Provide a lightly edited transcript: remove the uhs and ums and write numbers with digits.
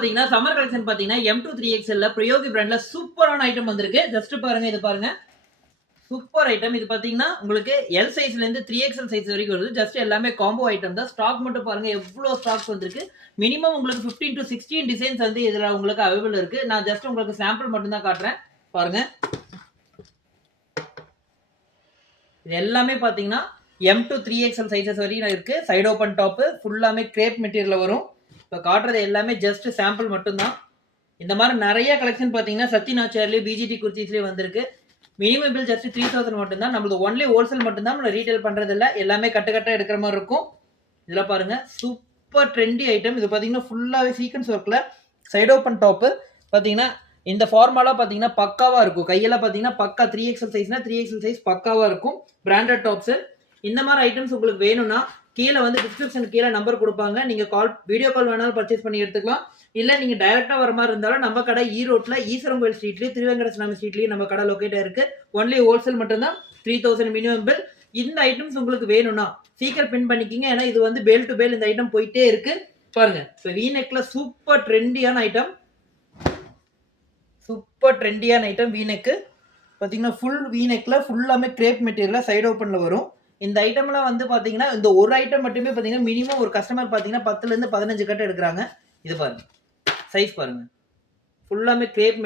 பாத்தீங்கன்னா summer collection பாத்தீங்கன்னா M2 3XL பிரயோகி பிராண்ட்ல சூப்பரான ஐட்டம் வந்திருக்கு. ஜஸ்ட் பாருங்க, இது பாருங்க. Super item. இது பாத்தீங்கன்னா உங்களுக்கு எல் சைஸ்ல இருந்து 3XL சைஸ் வரைக்கும் வருது. ஜஸ்ட் எல்லாமே காம்போ ஐட்டம் தான். ஸ்டாக் மட்டும் பாருங்க எவ்வளவு ஸ்டாக்ஸ் வந்திருக்கு. மினிமம் உங்களுக்கு 15 to 16 டிசைன்ஸ் வந்து இதுல உங்களுக்கு அவைலபிள் இருக்கு. நான் ஜஸ்ட் உங்களுக்கு சாம்பிள் மட்டும் தான் காட்டுறேன். பாருங்க. இது எல்லாமே பாத்தீங்கன்னா M2 3XL சைஸஸ் வரைக்கும் இருக்கு. சைடு ஓபன் டாப் ஃபுல்லாமே கிரேப் மெட்டீரியல்ல வரும். இப்ப காட்டுறது எல்லாமே ஜஸ்ட் சாம்பிள் மட்டும் தான். இந்த மாதிரி நிறைய கலெக்ஷன் பாத்தீங்கன்னா சத்யநாச்சியார்லயே பிஜிடி குர்த்திஸ்லயே வந்திருக்கு. மினிமம் பில் ஜஸ்ட் 3000 மட்டும் தான். நம்மளது ஒன்லி ஹோல்சேல் மட்டும் தான். நம்ம ரீட்டைல் பண்றது இல்ல. எல்லாமே கட்ட கட்ட எடுக்கிற மாதிரி இருக்கும். இதுல பாருங்க சூப்பர் ட்ரெண்டி ஐட்டம். இது பாத்தீங்கன்னா ஃபுல்லாவே சீக்வென்ஸ் ஒர்க்ல சைடு ஓபன் டாப் பாத்தீங்கன்னா இந்த ஃபார்மாலா பாத்தீங்கன்னா பக்காவா இருக்கும். கையெல்லாம் பாத்தீங்கன்னா பக்கா 3XL சைஸ்னா 3XL சைஸ் பக்காவா இருக்கும். Branded tops. இந்த மாதிரி ஐட்டம்ஸ் உங்களுக்கு வேணும்னா கீழே வந்து டிஸ்கிரிப்ஷன் கீழே நம்பர் கொடுப்பாங்க. நீங்க வீடியோ கால் வேணாலும் பர்ச்சேஸ் பண்ணி எடுத்துக்கலாம். இல்ல நீங்க டைரக்டா வர மாதிரி இருந்தாலும் நம்ம கடை ஈரோட்ல ஈஸ்வரன் கோயில் ஸ்ட்ரீட்லயும் திருவேங்கடசாமி ஸ்ட்ரீட்லயும் நம்ம கடை லொகேட் இருக்கு. ஒன்லி ஹோல்சேல் மட்டும் தான். 3000 மினிமம் பில். இந்த ஐட்டம்ஸ் உங்களுக்கு வேணும்னா சீக்கிரம் பின் பண்ணிக்கிங்க. ஏன்னா இது வந்து பேல் டு பேல் இந்த ஐட்டம் போயிட்டே இருக்கு. பாருங்க. வி நெக்ல சூப்பர் ட்ரெண்டியான ஐட்டம். சூப்பர் ட்ரெண்டியான ஐட்டம் வி நெக். பாத்தீங்கன்னா ஃபுல் வி நெக்ல ஃபுல்லாமே கிரேப் மெட்டீரியல்ல சைடு ஓப்பன்ல வரும். இந்த ஐட்டம்லாம் வந்து பாத்தீங்கன்னா இந்த ஒரு ஐட்டம் மட்டுமே பாத்தீங்கன்னா மினிமம் ஒரு கஸ்டமர் பாத்தீங்கன்னா 10ல இருந்து 15 கட்ட எடுக்கிறாங்க. இது பாருங்க. சைஸ் பாருங்க. ஃபுல்லாமே கிரேப்